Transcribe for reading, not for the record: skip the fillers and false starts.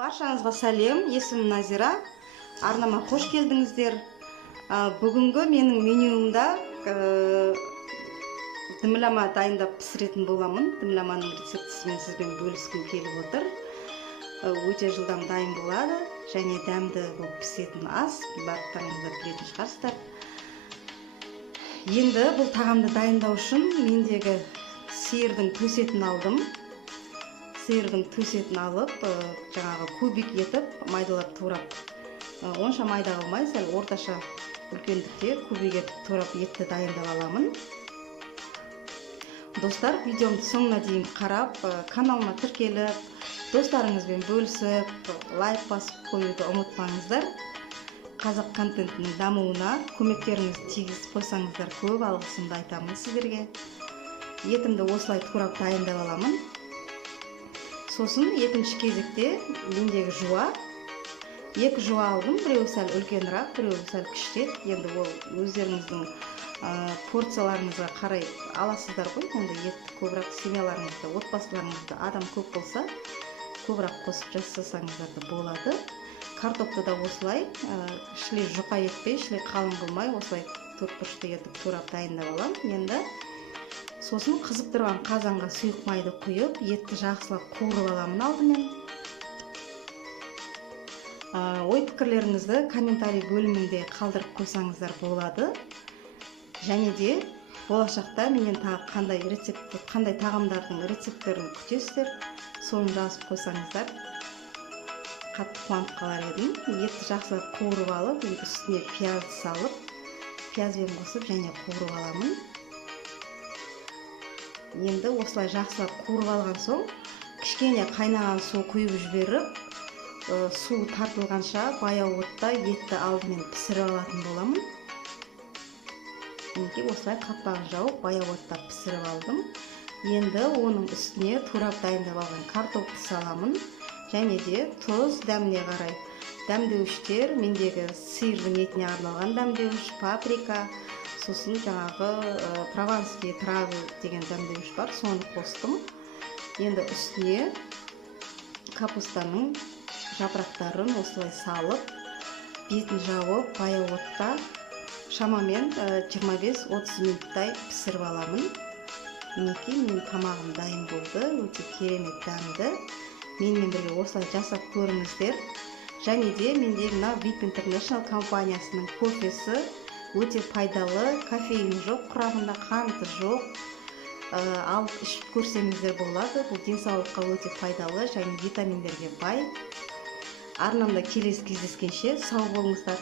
Баршаңызға сәлем, есімім Назира. Арнама қош келдіңіздер. Бүгінгі менің менюімда дымлама дайындап пісіретін боламын. Дымламаның рецептісімен сізбен бөліскім келіп отыр. Өте жылдам дайын болады және дәмді болып пісетін ас. Барлықтарыңыздар білетін шығарсыздар. Енді бұл тағамды дайындау үшін мендегі сиырдың төсетін алдым. Сиырдың төсетін алып, жаңағы кубик етіп, майдалап турап, онша майда қылмай, сәл орташа үлкендікте кубик етіп турап етті дайындап аламын. Достар, видеомды соңына дейін қарап, каналыма тіркеліп, достарыңызбен бөлісіп, лайк басып қоюды ұмытпаңыздар. Қазақ контентінің дамуына көмектеріңізді тигізіп қойсаңыздар, көп алғысымды айтамын сіздерге. Етімді осылай турап дайындап аламын. Сосын екінші кезекте мендегі жуа. Екі жуа алдым, біреуі сәл үлкенірек, біреуі сәл кішірек. Енді ол өздеріңіздің порцияларыңызға қарай аласыздар ғой. Енді етті көбірек семьяларыңызда, отбасыларыңызда адам көп болса, көбірек қосып жасасаңыздар да болады. Картопты да осылай шілей жұқа етпей, шілей қалың қылмай, осылай төртбұрышты етіп турап дайындап аламын. Енді сосын қызып тұрған қазанға сұйық майды құйып, етті жақсылап қуырып аламын алдымен. Ой пікірлеріңізді комментарий бөлімінде қалдырып қойсаңыздар болады. Және де болашақта менен қандай тағамдардың рецепттерін күтесіздер, соны жазып қойсаңыздар қатты қуанып қалар едім. Етті жақсылап қуырып алып, үстіне пиязды салып, пиязбен қосып және қуырып аламын. Енді осылай жақсылап қуырып алған соң, кішкене қайнаған су құйып жіберіп, су тартылғанша баяу отта етті алдымен пісіріп алатын боламын. Енді осылай қақпағын жауып, баяу отта пісіріп алдым. Енді оның үстіне турап дайындап алған картопты саламын. Және де тұз, дәміне қарай дәмдеуіштер, мендегі сиырдың етіне арналған дәмдеуіш, паприка, сосын жаңағы прованский травы деген дәмдеуіш бар, соны қостым. Енді үстіне капустаның жапырақтарын осылай салып, бетін жауып, баяу отта шамамен 25-30 минуттай пісіріп аламын. Мінекей, менің тамағым дайын болды, өте керемет дәмді. Менімен бірге осылай жасап көріңіздер. Және де менде мына VIP International компаниясының кофесі өте пайдалы, кофеин жоқ, құрамында қанты жоқ. Алып ішіп көрсеңіздер болады. Бұл денсаулыққа өте пайдалы және витаминдерге бай. Арнамда келесі кездескенше сау болыңыздар.